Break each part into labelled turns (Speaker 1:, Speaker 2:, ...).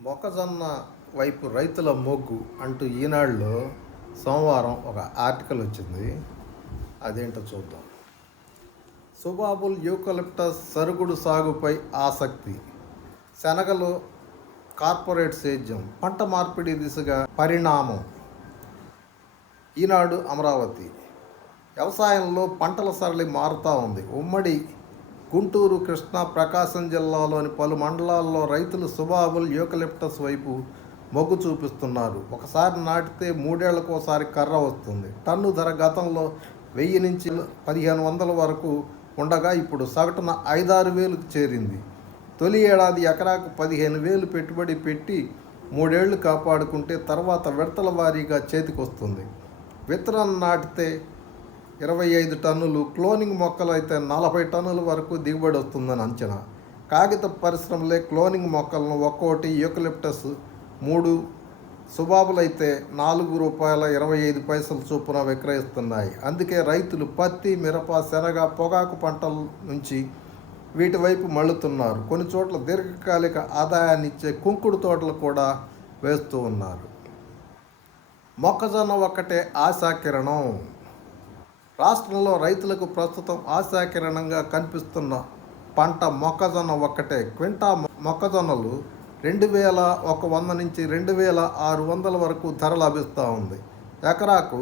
Speaker 1: మొక్కజొన్న వైపు రైతుల మొగ్గు అంటూ ఈనాడులో సోమవారం ఒక ఆర్టికల్ వచ్చింది. అదేంటో చూద్దాం. సుబాబుల్ యూకలిప్టస్ సరుగుడు సాగుపై ఆసక్తి. శనగలు కార్పొరేట్ సేద్యం పంట మార్పిడి దిశగా పరిణామం. ఈనాడు అమరావతి. వ్యవసాయంలో పంటల సరళి మారుతూ ఉంది. ఉమ్మడి గుంటూరు కృష్ణా ప్రకాశం జిల్లాలోని పలు మండలాల్లో రైతులు సుబాబుల్ యూకలిప్టస్ వైపు మొగ్గు చూపిస్తున్నారు. ఒకసారి నాటితే మూడేళ్ళకోసారి కర్ర వస్తుంది. టన్ను ధర గతంలో వెయ్యి నుంచి పదిహేను వందల వరకు ఉండగా ఇప్పుడు సగటున ఐదారు వేలకు చేరింది. తొలి ఏడాది ఎకరాకు పదిహేను వేలు పెట్టుబడి పెట్టి మూడేళ్ళు కాపాడుకుంటే తర్వాత విడతల వారీగా చేతికొస్తుంది. విత్తనం నాటితే ఇరవై ఐదు టన్నులు క్లోనింగ్ మొక్కలు అయితే నలభై టన్నుల వరకు దిగుబడి వస్తుందని అంచనా. కాగిత పరిశ్రమలే క్లోనింగ్ మొక్కలను ఒక్కోటి యూకలిప్టస్ మూడు సుబాబులైతే నాలుగు రూపాయల ఇరవై ఐదు పైసల చొప్పున విక్రయిస్తున్నాయి. అందుకే రైతులు పత్తి మిరప శనగ పొగాకు పంటల నుంచి వీటి వైపు మళ్ళుతున్నారు. కొన్ని చోట్ల దీర్ఘకాలిక ఆదాయాన్ని ఇచ్చే కుంకుడు తోటలు కూడా వేస్తూ ఉన్నారు. మొక్కజొన్న ఒక్కటే ఆశాకిరణం. రాష్ట్రంలో రైతులకు ప్రస్తుతం ఆశాకిరణంగా కనిపిస్తున్న పంట మొక్కజొన్న ఒక్కటే. క్వింటా మొక్కజొన్నలు రెండు వేల ఒక వంద నుంచి రెండు వేల ఆరు వందల వరకు ధర లభిస్తూ ఉంది. ఎకరాకు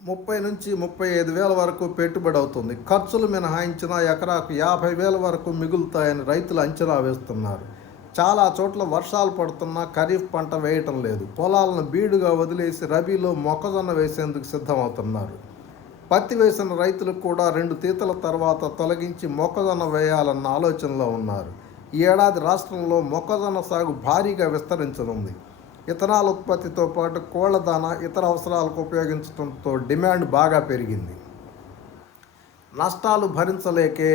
Speaker 1: ముప్పై నుంచి ముప్పై ఐదు వేల వరకు పెట్టుబడి అవుతుంది. ఖర్చులు మినహాయించిన ఎకరాకు యాభై వేల వరకు మిగులుతాయని రైతులు అంచనా వేస్తున్నారు. చాలా చోట్ల వర్షాలు పడుతున్నా ఖరీఫ్ పంట వేయటం లేదు. పొలాలను బీడుగా వదిలేసి రబీలో మొక్కజొన్న వేసేందుకు సిద్ధమవుతున్నారు. పత్తి వేసిన రైతులు కూడా రెండు తీతల తర్వాత తొలగించి మొక్కజొన్న వేయాలన్న ఆలోచనలో ఉన్నారు. ఈ ఏడాది రాష్ట్రంలో మొక్కజొన్న సాగు భారీగా విస్తరించనుంది. ఇథనాల్ ఉత్పత్తితో పాటు కోళ్ళ ఇతర అవసరాలకు ఉపయోగించడంతో డిమాండ్ బాగా పెరిగింది. నష్టాలు భరించలేకే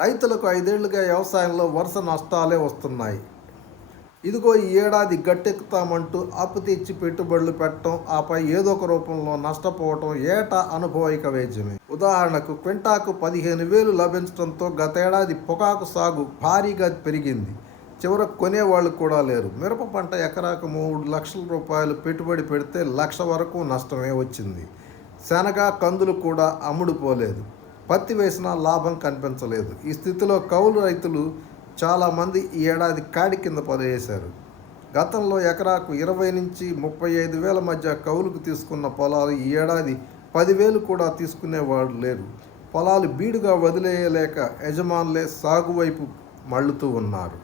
Speaker 1: రైతులకు ఐదేళ్ళుగా వ్యవసాయంలో వరుస నష్టాలే వస్తున్నాయి. ఇదిగో ఈ ఏడాది గట్టెక్కుతామంటూ అప్పు తెచ్చి పెట్టుబడులు పెట్టడం ఆపై ఏదో ఒక రూపంలో నష్టపోవటం ఏటా అనుభవిక వేద్యమే ఉదాహరణకు క్వింటాకు పదిహేను వేలు లభించడంతో గతేడాది పొగాకు సాగు భారీగా పెరిగింది. చివరకు కొనేవాళ్ళు కూడా లేరు. మిరప పంట ఎకరాకు మూడు లక్షల రూపాయలు పెట్టుబడి పెడితే లక్ష వరకు నష్టమే వచ్చింది. శనగ కందులు కూడా అమ్ముడుపోలేదు. పత్తి వేసినా లాభం కనిపించలేదు. ఈ స్థితిలో కౌలు రైతులు చాలామంది ఈ ఏడాది కాడి కింద పడేశారు. గతంలో ఎకరాకు ఇరవై నుంచి ముప్పై ఐదు వేల మధ్య కౌలుకు తీసుకున్న పొలాలు ఈ ఏడాది పదివేలు కూడా తీసుకునేవాడు లేరు పొలాలు బీడుగా వదిలేయలేక యజమానులే సాగు వైపు మళ్ళుతూ ఉన్నారు.